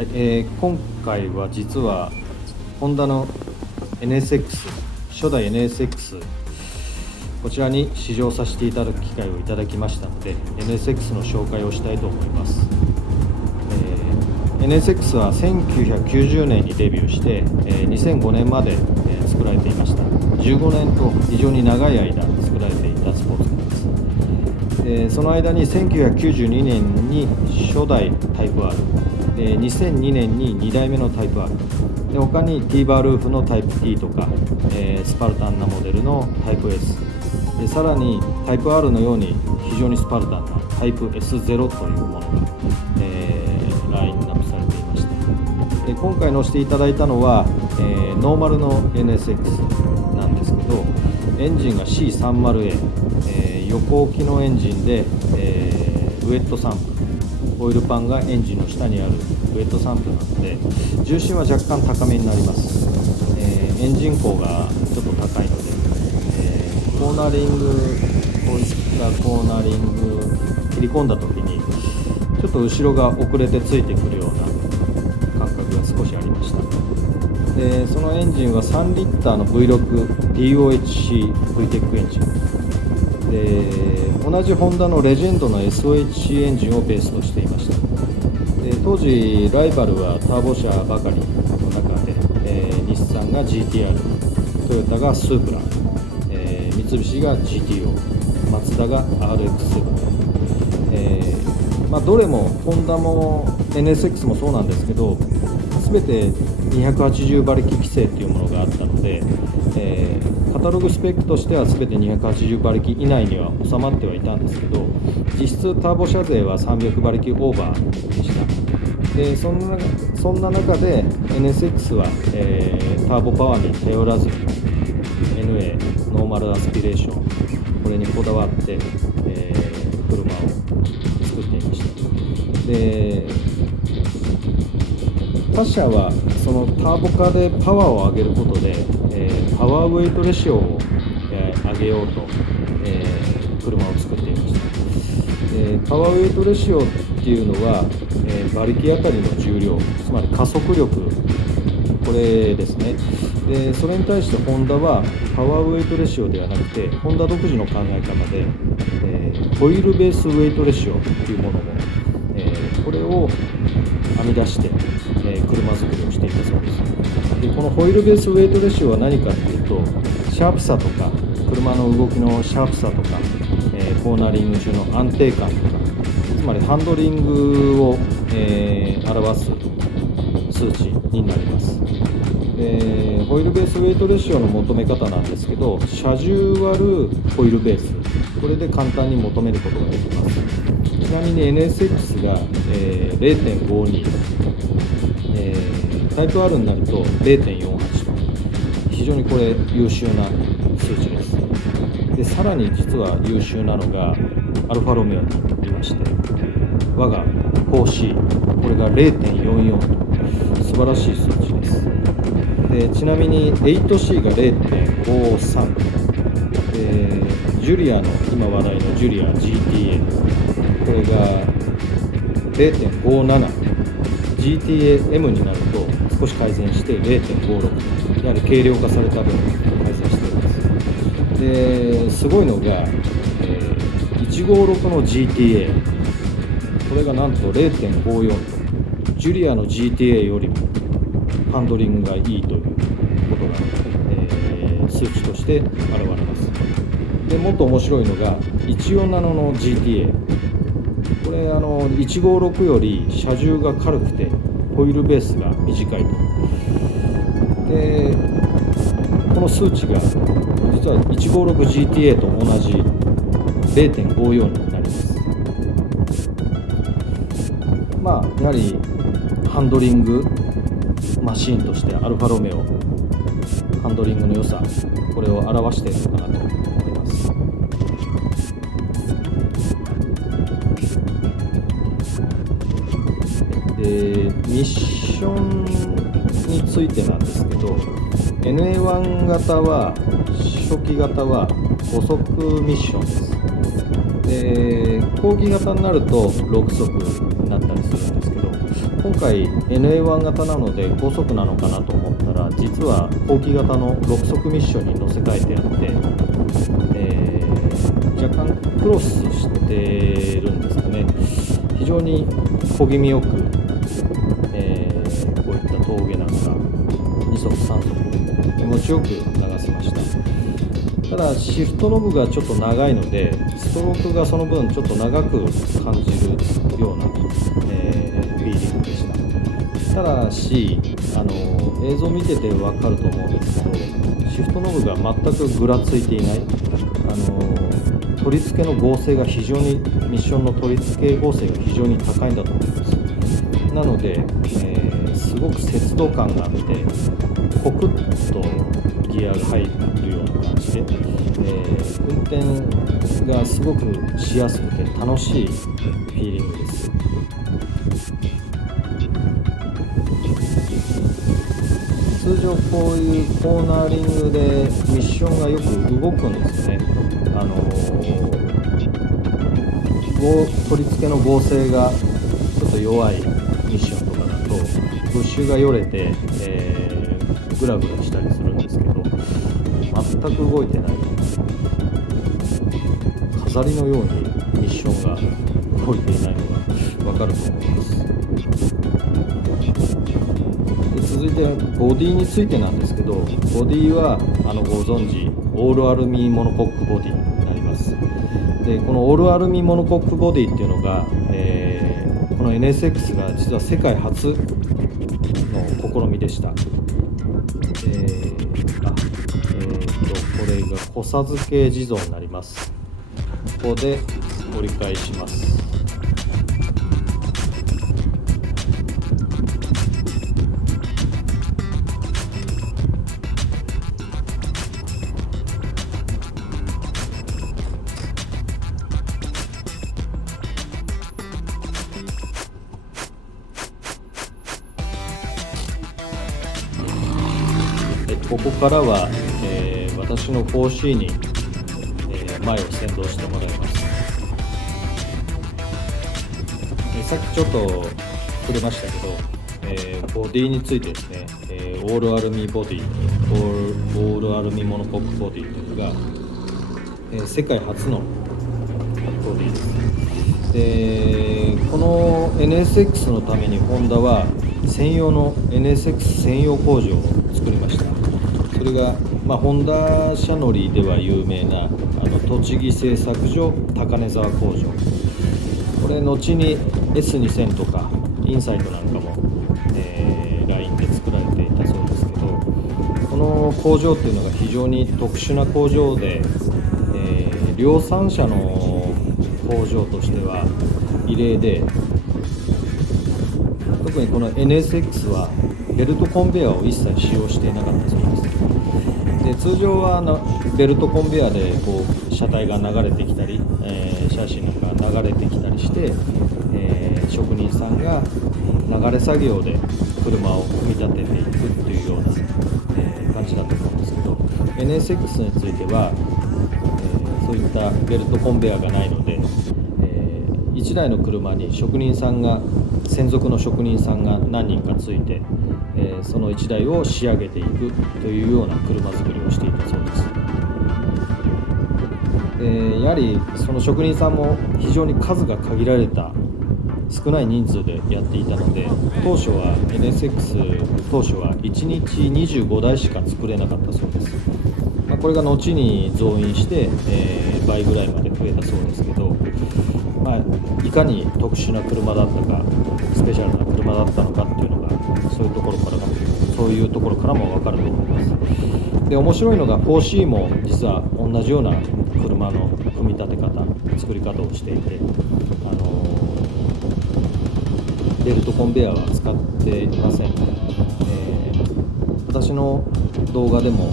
今回は実はホンダの NSX 初代 NSX こちらに試乗させていただく機会をいただきましたので NSX の紹介をしたいと思います。NSX は1990年にデビューして、2005年まで、作られていました。15年と非常に長い間作られていたスポーツカーです。その間に1992年に初代タイプ R、2002年に2代目のタイプ R、で他に T バールーフのタイプ T とか、スパルタンなモデルのタイプ S、でさらにタイプ R のように非常にスパルタンなタイプ S0 というものが、ラインナップされていました。で今回乗せていただいたのは、ノーマルの NSX なんですけど、エンジンが C30A、横置きのエンジンで、ウェットサンプオイルパンがエンジンの下にあるウェットサンプなので重心は若干高めになります。エンジン高がちょっと高いので、コーナリング、こういったコーナリング切り込んだ時にちょっと後ろが遅れてついてくるような感覚が少しありました。でそのエンジンは3リッターの V6DOHC VTEC エンジンで、同じホンダのレジェンドの SOHC エンジンをベースとしていました。で当時ライバルはターボ車ばかりの中で、日産が GTR、 トヨタがスープラ、三菱が GTO、 マツダが RX7、どれもホンダも NSX もそうなんですけど全て280馬力規制というものがあったので、カタログスペックとしては全て280馬力以内には収まってはいたんですけど、実質ターボ車勢は300馬力オーバーでした。でそんな中で NSX は、ターボパワーに頼らず NA ノーマルアスピレーションこれにこだわって、車を作っていました。で他社はそのターボ化でパワーを上げることで、パワーウェイトレシオを、上げようと、車を作っていました。パワーウェイトレシオっていうのは、馬力あたりの重量、つまり加速力、これですね。でそれに対してホンダはパワーウェイトレシオではなくてホンダ独自の考え方で、ホイールベースウェイトレシオっていうものを、これを編み出して、車作りをしていたそうです。でこのホイールベースウェイトレシオは何かっていうとシャープさとか車の動きのシャープさとか、コーナリング中の安定感とかつまりハンドリングを、表す数値になります。ホイールベースウェイトレシオの求め方なんですけど車重割るホイールベースこれで簡単に求めることができます。ちなみに NSX が、0.52、タイプ R になると 0.48 と非常にこれ優秀な数値です。でさらに実は優秀なのがアルファロメオにいまして我が 4C これが 0.44 と素晴らしい数値です。でちなみに 8C が 0.53、ジュリアの今話題のジュリア GTA これが 0.57、 GTAM になると少し改善して 0.56、 やはり軽量化された分改善しています。ですごいのが、156の GTA これがなんと 0.54 とジュリアの GTA よりもハンドリングがいいということが、数値として現れます。でもっと面白いのが147の GTA これ156より車重が軽くてホイールベースが短いと。でこの数値が実は 156GTA と同じ 0.54 になります。やはりハンドリングマシンとしてアルファロメオハンドリングの良さこれを表しているのかなと思います。ミッションについてなんですけど NA1 型は初期型は5速ミッションです。で後期型になると6速になったりするんですけど今回 NA1 型なので高速なのかなと思ったら、実は後期型の6速ミッションに乗せ替えてあって、若干クロスしてるんですかね。非常に小気味よく、こういった峠なんか2速3速気持ちよく流せました。ただシフトノブがちょっと長いので、ストロークがその分ちょっと長く感じるような、フィーリングでした。ただし映像見てて分かると思うんですけど、シフトノブが全くぐらついていない、取り付けの剛性が非常にミッションの取り付け剛性が非常に高いんだと思います。なので、すごく節度感があってコクッとギアが入るような感じで、運転がすごくしやすくて楽しいフィーリングです。通常こういうコーナーリングでミッションがよく動くんですよね。取り付けの剛性がちょっと弱いミッションとかだとブッシュがよれて、グラグラしたりするんですけど、全く動いてない、飾りのようにミッションが動いていないのが分かると思います。で続いてボディについてなんですけど、ボディはご存知オールアルミモノコックボディになります。でこのオールアルミモノコックボディっていうのが、この NSX が実は世界初の試みでした。これが小佐付け地蔵になります。ここで折り返します。ここからは、私の 4C に、前を先導してもらいます。さっきちょっと触れましたけど、ボディについてですね、オールアルミボディ、オールアルミモノコックボディというのが、世界初のボディです。でこの NSX のためにホンダは専用の NSX 専用工場を作りました。それが、ホンダ車乗りでは有名な栃木製作所高根沢工場、これ後に S2000 とかインサイトなんかも、ラインで作られていたそうですけど、この工場っていうのが非常に特殊な工場で、量産車の工場としては異例で、特にこの NSX はベルトコンベヤーを一切使用していなかったそうです。で通常はベルトコンベヤーでこう車体が流れてきたり、シャシーなんか流れてきたりして、職人さんが流れ作業で車を組み立てていくというような、感じだと思うんですけど、 NSX については、そういったベルトコンベヤーがないので、1台の車に職人さんが専属の職人さんが何人かついて、その1台を仕上げていくというような車作りをしていたそうです。やはりその職人さんも非常に数が限られた少ない人数でやっていたので、当初は NSX 当初は1日25台しか作れなかったそうです。これが後に増員して、倍ぐらいまで増えたそうですけど、いかに特殊な車だったか、スペシャルな車だったのかっていうのがそういうところからも分かると思います。で面白いのが 4C も実は同じような車の組み立て方、作り方をしていて、ベルトコンベヤーは使っていません。私の動画でも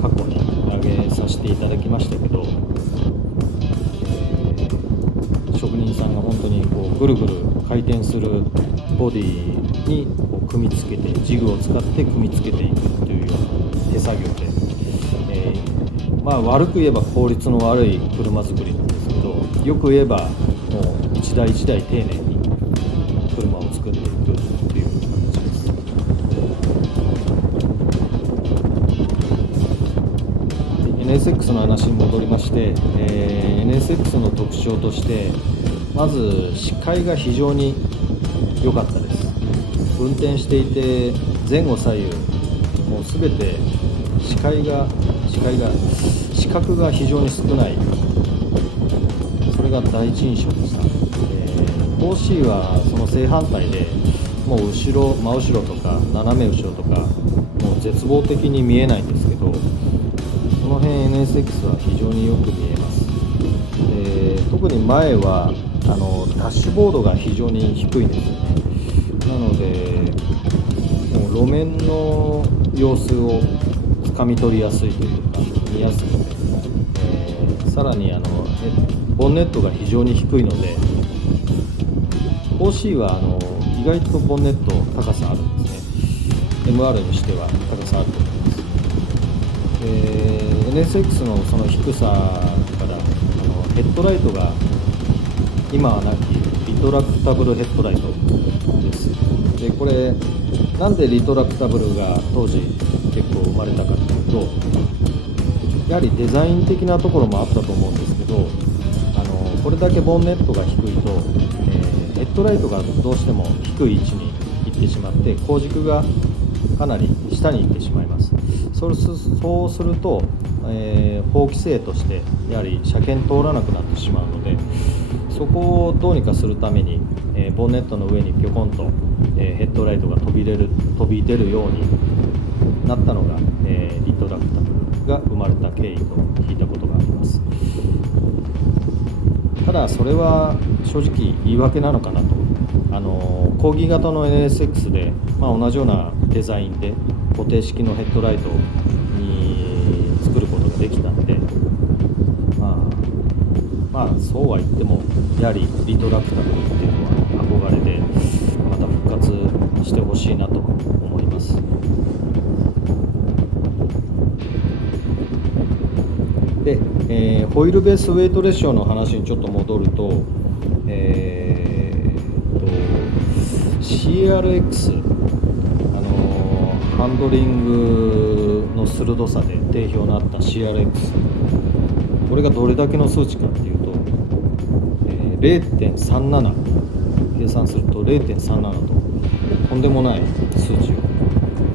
過去に上げさせていただきましたけど、職人さんが本当にこうぐるぐる回転するボディにこう組み付けて、ジグを使って組み付けていくというような手作業で、悪く言えば効率の悪い車作りなんですけど、よく言えばもう一台一台丁寧に車を作っていく NSX の話に戻りまして、NSX の特徴としてまず視界が非常に良かったです。運転していて前後左右もうすべて視覚が非常に少ない、それが第一印象でした。4C はその正反対でもう真後ろとか斜め後ろとかもう絶望的に見えないんですけど、その辺 NSX は非常によく見えます。特に前はダッシュボードが非常に低いんですよね。なのでもう路面の様子をつかみ取りやすいというか見やすくて、さらにボンネットが非常に低いので 4C は意外とボンネット高さあるんですね。 MR にしては高さあると思います。NSX のその低さからヘッドライトが今はなきリトラクタブルヘッドライトです。でこれなんでリトラクタブルが当時結構生まれたかというと、やはりデザイン的なところもあったと思うんですけど、これだけボンネットが低いと、ヘッドライトがどうしても低い位置に行ってしまって後軸がかなり下に行ってしまいます。そうすると、法規制としてやはり車検通らなくなってしまうので、そこをどうにかするために、ボンネットの上にぴょこんと、ヘッドライトが飛び出るようになったのが、リトラクタブルが生まれた経緯と聞いたことがあります。ただそれは正直言い訳なのかなと。講義型の NSX で、同じようなデザインで固定式のヘッドライトに作ることができたんで、そうは言ってもやはりリトラクタブルっていうのは憧れでまた復活してほしいなと思います。で、ホイールベースウェイトレシオの話にちょっと戻ると、CRX、ハンドリングの鋭さで定評のあった CRX、 これがどれだけの数値かっていうと、0.37 計算すると 0.37 ととんでもない数値を、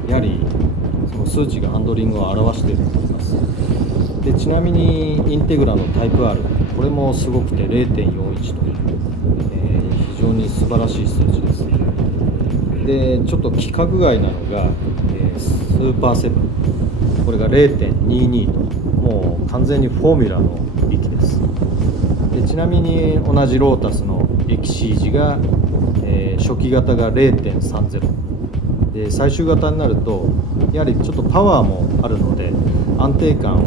やはりその数値がハンドリングを表していると思います。でちなみにインテグラのタイプ R、 これもすごくて 0.41 という、非常に素晴らしい数値です。でちょっと規格外なのが、スーパーセブン、これが 0.22 ともう完全にフォーミュラの域です。でちなみに同じロータスのエキシージが、初期型が 0.30 で最終型になるとやはりちょっとパワーもあるので安定感を、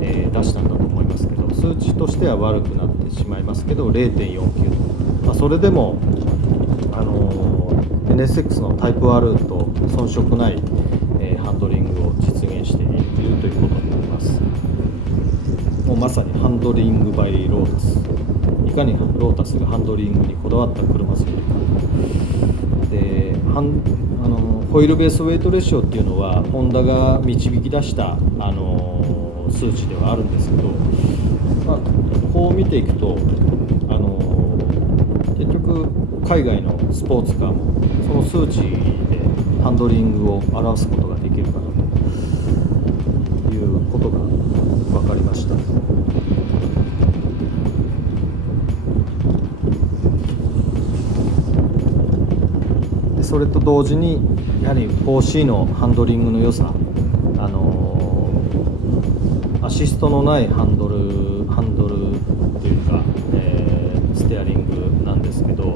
出したんだと思いますけど、数値としては悪くなってしまいますけど 0.49 と、それでもNSX のタイプ R と遜色ない、ハンドリングを実現しているということになります。もうまさにハンドリングバイロータス、いかにロータスがハンドリングにこだわった車作りかで、ホイールベースウェイトレシオっていうのはホンダが導き出した、数値ではあるんですけど、こう見ていくと、結局海外のスポーツカーもその数値でハンドリングを表すことができるかなということが分かりました。でそれと同時にやはり 4C のハンドリングの良さ、アシストのないハンドルっていうか、ステアリングなんですけど、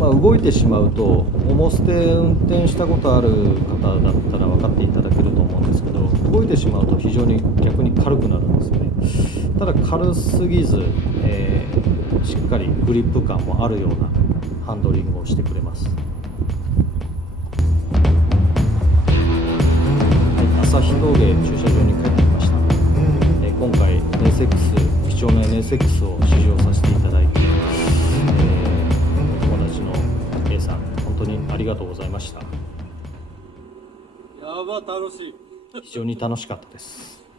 動いてしまうと重捨て運転したことある方だったら分かっていただけると思うんですけど、動いてしまうと非常に逆に軽くなるんですよね。ただ軽すぎず、しっかりグリップ感もあるようなハンドリングをしてくれます。旭峠駐車場に帰ってきました。今回 NSX、 貴重な NSX を試乗させていただいて、友達の A さん本当にありがとうございました。やば楽しい。非常に楽しかったです。